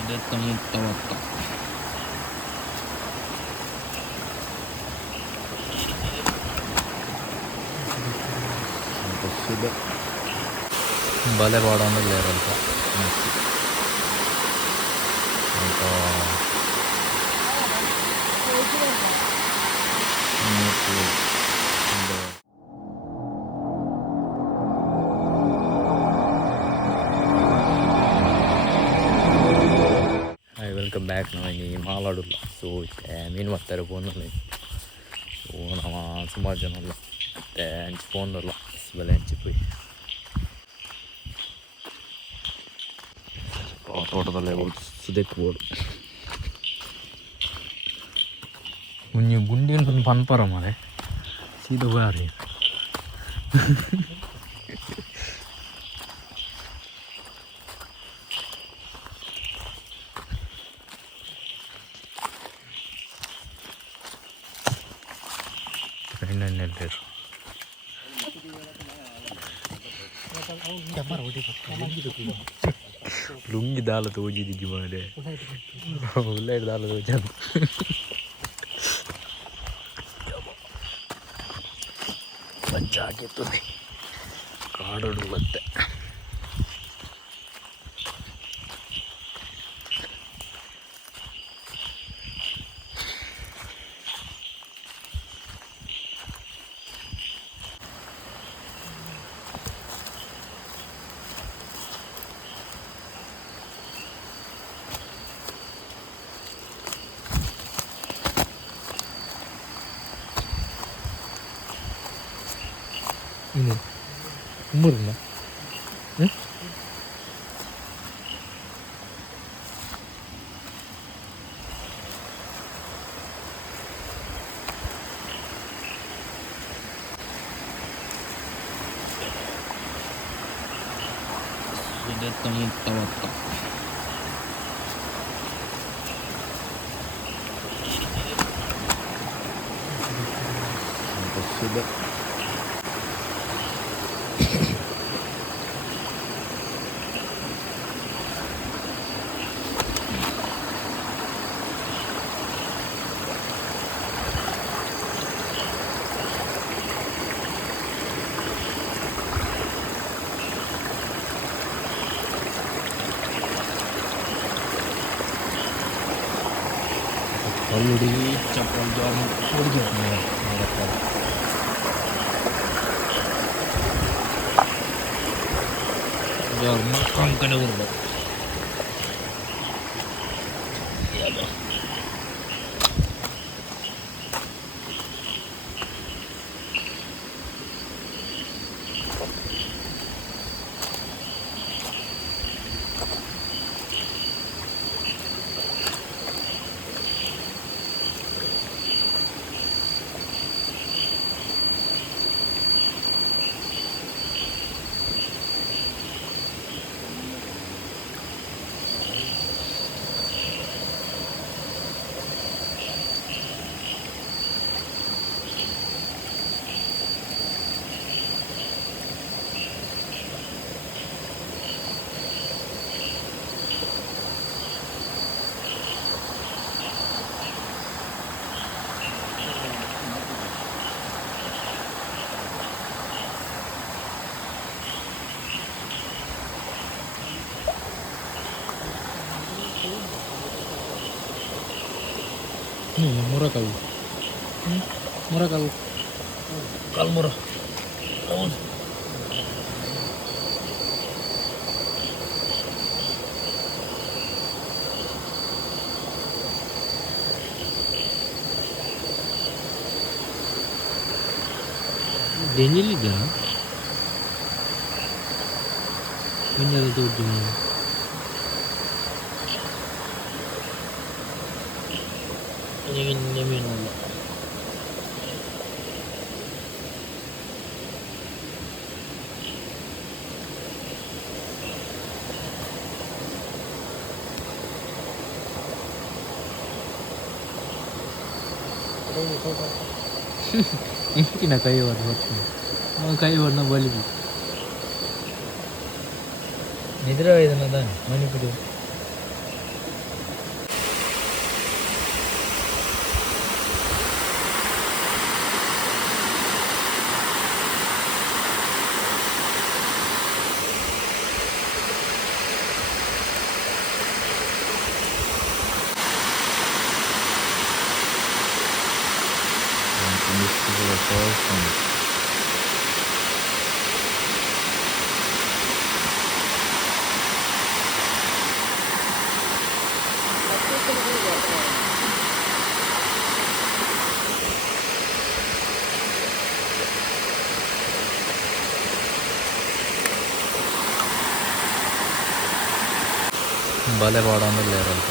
ಇದೆತ್ತ ಮುಕ್ತವತ್ತ ಬಸ್ಸಿದೆ ಬಲೆ ಪಾಡೋದಿಲ್ಲ ಇರಲ್ಪ welcome back ನಾವು ಈ ಮಾಲಾಡಿಲ್ಲ ಸೊ ಮೀನು ಮಾಡ್ತಾರೆ ಫೋನಲ್ಲಿ ಸೊ ನಾವು ಸುಮಾರು ಜನ ಅಲ್ಲ ಮತ್ತು ಹಂಚಿ ಫೋನಲ್ಲ ಬೆಲೆ ಹಂಚಿ ಪೋಯಿ ತೋಟದಲ್ಲೇ ಸುದೆಕ್ಬೋದು കുഞ്ഞു ഗുണ്ടി ഉണ്ടെന്ന് പൺപറ മാറെ സീത പോയാറി ಲುಂಗಿ ದಾಲ ತೋಜಿದಿದ್ದು ಮಾರೆ ಒಳ್ಳೆ ದಾಲ ತೋಜದು ಪಂಚಾಗಿರ್ತದೆ ಕಾಡೋಡು ಮತ್ತೆ ini umurnya sudah temu tawata sudah already chapel jam urgent nih mereka jam makan kena urut ya loh murah kau murah kau kalau murah Daniel juga benar tuh cuma ini Allah ini nak kayu warna mau kayu warna balik nidra itu nada mana itu ಬಲೆ ಬಾಡೋದಿಲ್ಲ ಇರಲ್ಪ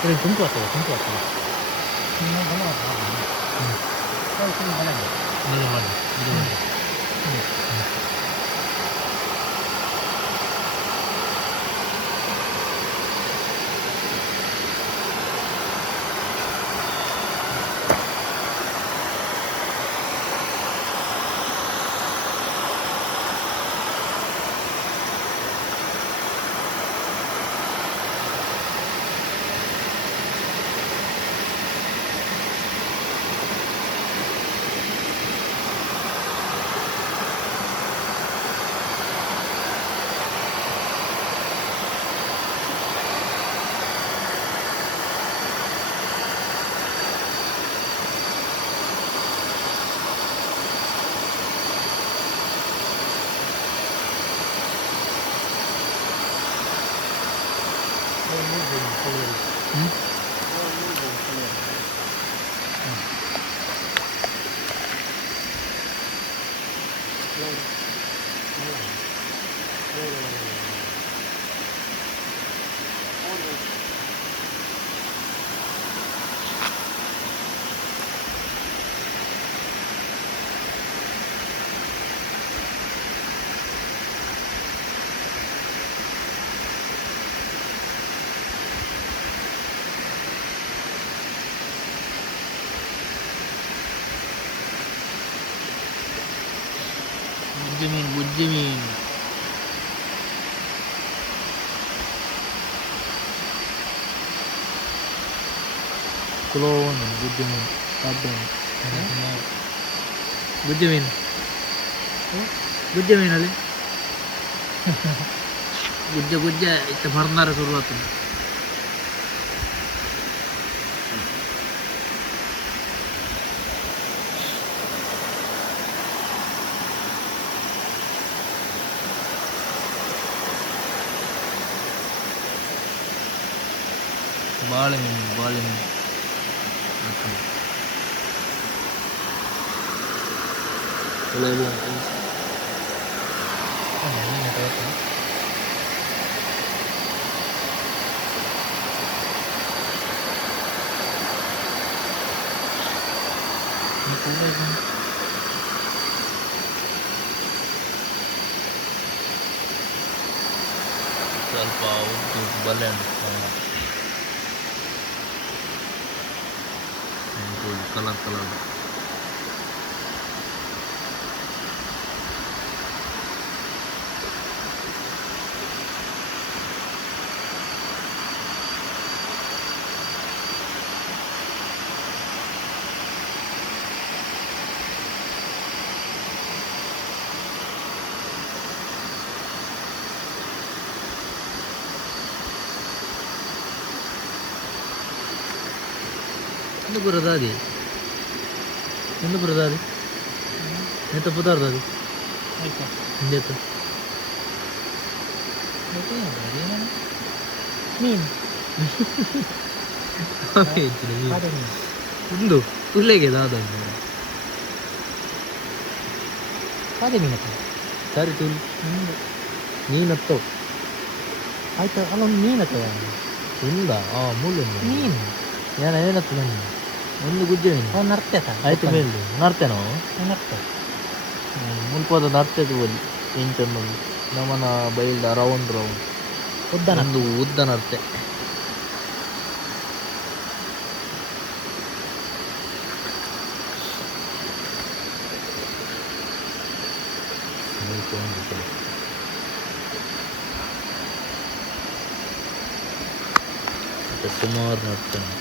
ಅಂತ ಗುಂಪು ಆಗ್ತದೆ ಗುಂಪು ಆಗ್ತದೆ ಬುಜ್ಜಿ ಮೀನು ಕುಲೋವನ್ನು ಬುಜ್ಜಿ ಮೀನು ಬುಜ್ಜಿ ಮೀನು ಬುಜ್ಜಿ ಮೀನಲ್ಲಿ ಗುಜ್ಜ ಗುಜ್ಜ ಇತ್ತ ಮರ್ನಾರ ಶುರುವಾಗ್ತದೆ ಬಾಳೆಮೀನು ಬಾಳೆಮೀನು ಸ್ವಲ್ಪ ಉದ್ದು ಬಲೆ ಕಲರ್ ಕಲರ್ ఎంత బురద అది ఎంత బురద అది ఎంత పుతారు అది ఎంత ಒಂದು ತುಳ್ಳೆಗೆ ಅದ ಅದೇ ಮೀನಪ್ಪ ಸರಿ ತುಳು ಮೀನತ್ತವು ಆಯ್ತು ಅಲ್ಲೊಂದು ಮೀನತ್ತವ ಇಲ್ಲ ಮುಳ್ಳು ಮೀನು ഞാൻ അതിനകത്ത് ಒಂದು ಗುಜ್ಜೆ ಮೀನು ನರ್ತೇತ ಆಯ್ತು ಮೇಲು ನರ್ತೇನೋ ನರ್ತೆ ಮುಲ್ಪದ ನರ್ತೇದು ಬೋಲಿ ಇಂಚೊಂದು ನಮ್ಮನ ಬೈಲ್ದ ರೌಂಡ್ ಉದ್ದ ನಂದು ಉದ್ದ ನರ್ತೆ ಸುಮಾರು ನರ್ತೇನೆ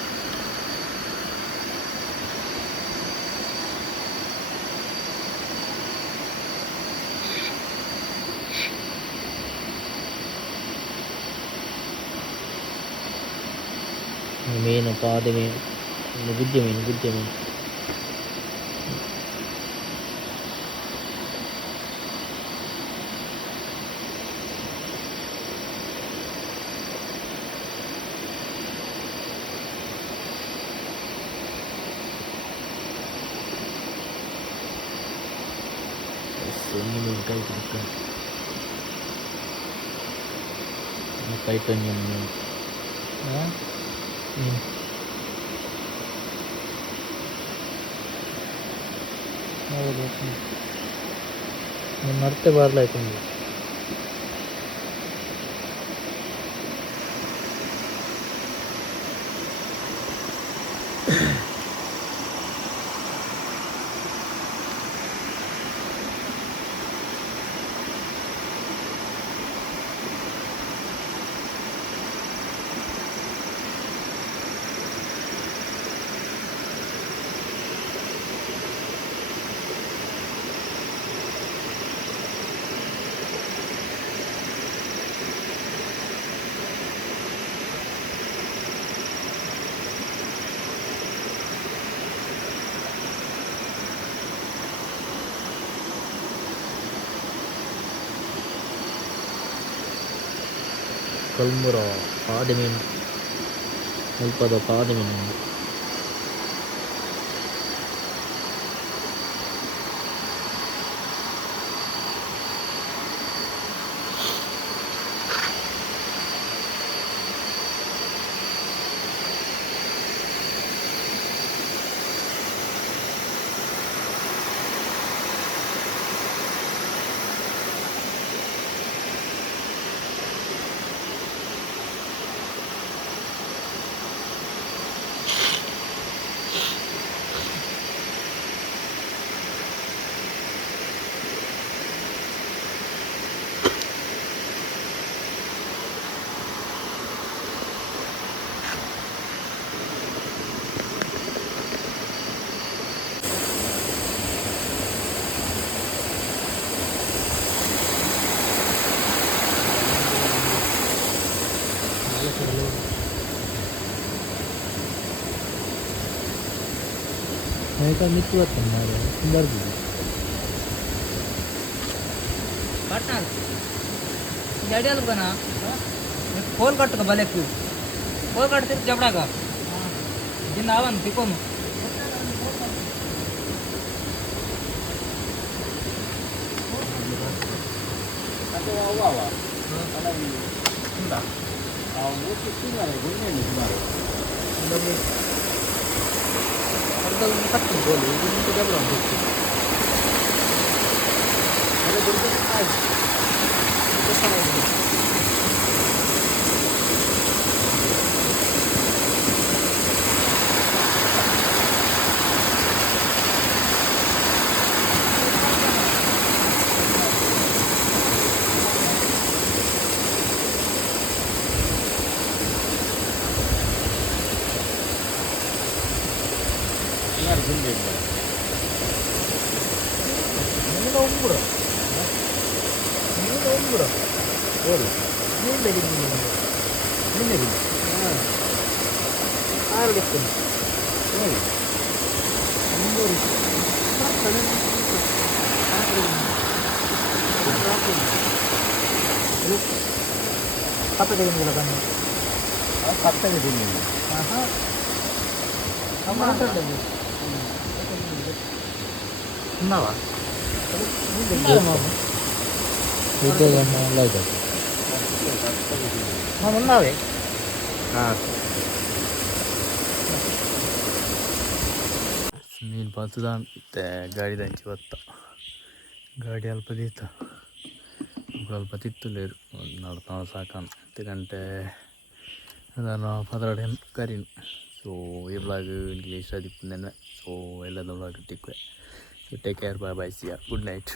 ಮೀನು ಪಾದೆ ಮೀನು, ಗುಜ್ಜೆ ಮೀನು, ಗುಜ್ಜೆ ಮೀನು. ಮೀನು ಕೈ ತಿಳ್ಕೊಂಡು ಕೈ ತಂಗಿ ಮೀನು ಹೌದು ನೀನು ನಡ್ತೆ ಬರಲಾಯ್ತು ನಿಮಗೆ. ಕಲ್ಮುರ ಪಾದೆ ಮೀನು, ಅಲ್ಪದ ಪಾದೆ ಮೀನು. mereka itu tenar sumber dulu कटना जड़े लोग ना खोल कट का भले क्यों खोल कट सिर्फ जबड़ा का जिन आवन पिको में ಅದು ಅವ ಅಲ್ಲ ಈ ಸುಂದ ಆ ಮೂರ್ತಿ ಸುಂದರ ಗುಂಡೆ ನಿಜಮಾರು अंदर अंदर में कट बोले जिन को जबड़ा ಅದೇ ಗುಂಡೆ ಆಯ್ತು ಯಾರು ಗುಂಡೆ ಇಲ್ಲ ನಿಮಗೆ ಉಂಗುರ ನಿಮಗೆ ಉಂಗುರ ಓಡು ನೀನು ಬೇಕಿದೆ ನಿಮಗೆ ಹಾಂ ಆರು ಲೆಕ್ಕನು ಹೇಳಿ ಮುನ್ನೂರು ಕಪ್ಪೆ ತೆಗೆದಿಲ್ಲ ಕಣ್ಣು ಕತ್ತಗೆ ತಿನ್ನಿ ಹಾಂ ಹಾಂ ಮಾತಾಡ್ತೇವೆ ತಿನ್ನವ ఉన్నావే ನೀನು ಬರ್ತದ ಮತ್ತೆ ಗಾಡಿ ದಂಚಿ ಬತ್ತ ಗಾಡಿ ಅಲ್ಪ ದೀತ ಅಲ್ಪ ತಿತ್ತಲೇರು ನಡ್ತಾವ ಸಾಕಾನು 10 ಗಂಟೆ ನಾನು 14 ಕರೀನು ಸೊ ಈ ಬ್ಲಾಗ್ ಇಂಗ್ಲೀಷ್ ಅದಿಪ್ಪು ನೆನ್ನೆ ಸೊ ಎಲ್ಲದ ಬ್ಲಾಗ್ ಟಿಕ್ವೆ so take care bye bye see good night.